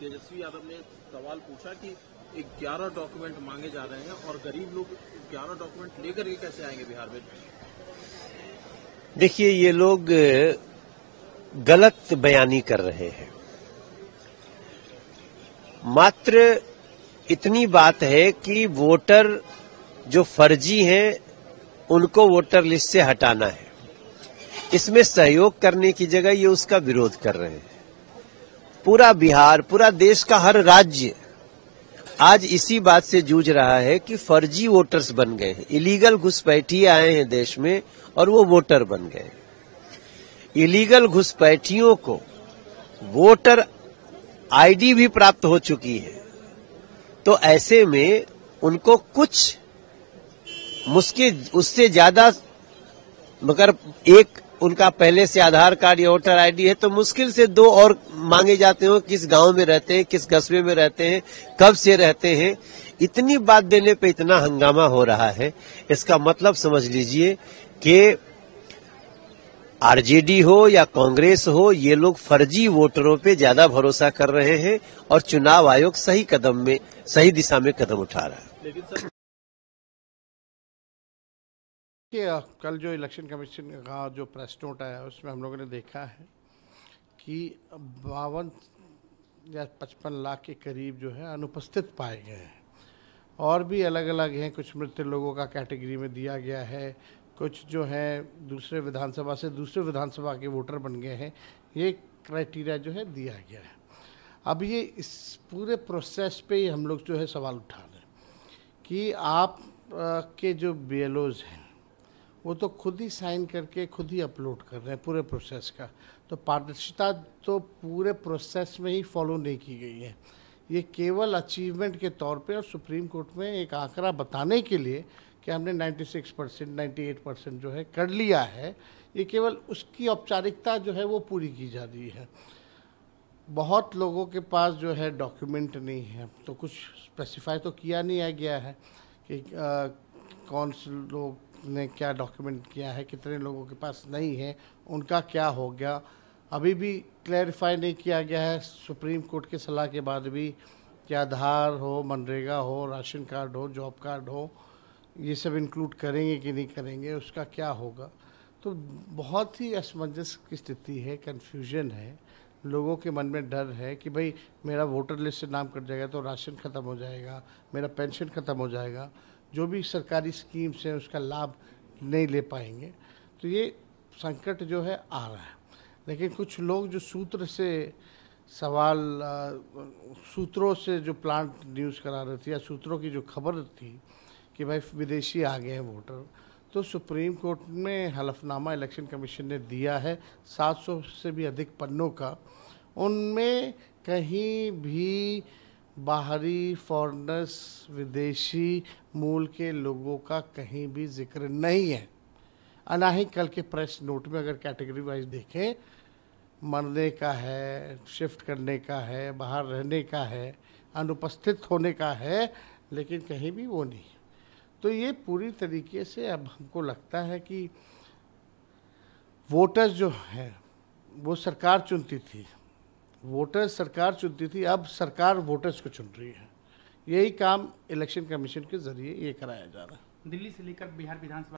तेजस्वी यादव ने सवाल पूछा कि 11 डॉक्यूमेंट मांगे जा रहे हैं और गरीब लोग 11 डॉक्यूमेंट लेकर के कैसे आएंगे बिहार में। देखिए, ये लोग गलत बयानी कर रहे हैं। मात्र इतनी बात है कि वोटर जो फर्जी हैं उनको वोटर लिस्ट से हटाना है। इसमें सहयोग करने की जगह ये उसका विरोध कर रहे हैं। पूरा बिहार, पूरा देश का हर राज्य आज इसी बात से जूझ रहा है कि फर्जी वोटर्स बन गए हैं। इलीगल घुसपैठिए आए हैं देश में और वो वोटर बन गए। इलीगल घुसपैठियों को वोटर आईडी भी प्राप्त हो चुकी है, तो ऐसे में उनको कुछ मुश्किल, उससे ज्यादा, मगर एक उनका पहले से आधार कार्ड या वोटर आईडी है तो मुश्किल से 2 और मांगे जाते हो। किस गांव में रहते हैं, किस कस्बे में रहते हैं, कब से रहते हैं। इतनी बात देने पे इतना हंगामा हो रहा है। इसका मतलब समझ लीजिए कि आरजेडी हो या कांग्रेस हो, ये लोग फर्जी वोटरों पे ज्यादा भरोसा कर रहे हैं और चुनाव आयोग सही दिशा में कदम उठा रहा है। लेकिन सर, कल जो इलेक्शन कमीशन का जो प्रेस नोट आया उसमें हम लोगों ने देखा है कि 52 या 55 लाख के करीब जो है अनुपस्थित पाए गए हैं। और भी अलग अलग हैं, कुछ मृत लोगों का कैटेगरी में दिया गया है, कुछ जो है दूसरे विधानसभा से दूसरे विधानसभा के वोटर बन गए हैं। ये क्राइटेरिया जो है दिया गया है। अब ये इस पूरे प्रोसेस पे ही हम लोग जो है सवाल उठा रहे हैं कि आप के जो BLOs हैं वो तो खुद ही साइन करके खुद ही अपलोड कर रहे हैं पूरे प्रोसेस का। तो पारदर्शिता तो पूरे प्रोसेस में ही फॉलो नहीं की गई है। ये केवल अचीवमेंट के तौर पे और सुप्रीम कोर्ट में एक आंकड़ा बताने के लिए कि हमने 96%, 98% जो है कर लिया है, ये केवल उसकी औपचारिकता जो है वो पूरी की जा रही है। बहुत लोगों के पास जो है डॉक्यूमेंट नहीं है, तो कुछ स्पेसिफाई तो किया नहीं गया है कि कौन से लोग ने क्या डॉक्यूमेंट किया है, कितने लोगों के पास नहीं है, उनका क्या हो गया, अभी भी क्लैरिफाई नहीं किया गया है। सुप्रीम कोर्ट की सलाह के बाद भी कि आधार हो, मनरेगा हो, राशन कार्ड हो, जॉब कार्ड हो, ये सब इंक्लूड करेंगे कि नहीं करेंगे, उसका क्या होगा। तो बहुत ही असमंजस की स्थिति है, कन्फ्यूजन है, लोगों के मन में डर है कि भाई मेरा वोटर लिस्ट से नाम कट जाएगा तो राशन ख़त्म हो जाएगा, मेरा पेंशन ख़त्म हो जाएगा, जो भी सरकारी स्कीम्स हैं उसका लाभ नहीं ले पाएंगे। तो ये संकट जो है आ रहा है। लेकिन कुछ लोग जो सूत्रों से जो प्लांट न्यूज़ करा रहे थे या सूत्रों की जो खबर थी कि भाई विदेशी आ गए हैं वोटर, तो सुप्रीम कोर्ट में हलफनामा इलेक्शन कमीशन ने दिया है 700 से भी अधिक पन्नों का। उनमें कहीं भी बाहरी फॉरेनर्स, विदेशी मूल के लोगों का कहीं भी जिक्र नहीं है। ना ही कल के प्रेस नोट में अगर कैटेगरी वाइज देखें, मरने का है, शिफ्ट करने का है, बाहर रहने का है, अनुपस्थित होने का है, लेकिन कहीं भी वो नहीं। तो ये पूरी तरीके से अब हमको लगता है कि वोटर्स जो हैं वो सरकार चुनती थी, वोटर्स सरकार चुनती थी, अब सरकार वोटर्स को चुन रही है। यही काम इलेक्शन कमीशन के जरिए ये कराया जा रहा है। दिल्ली से लेकर बिहार विधानसभा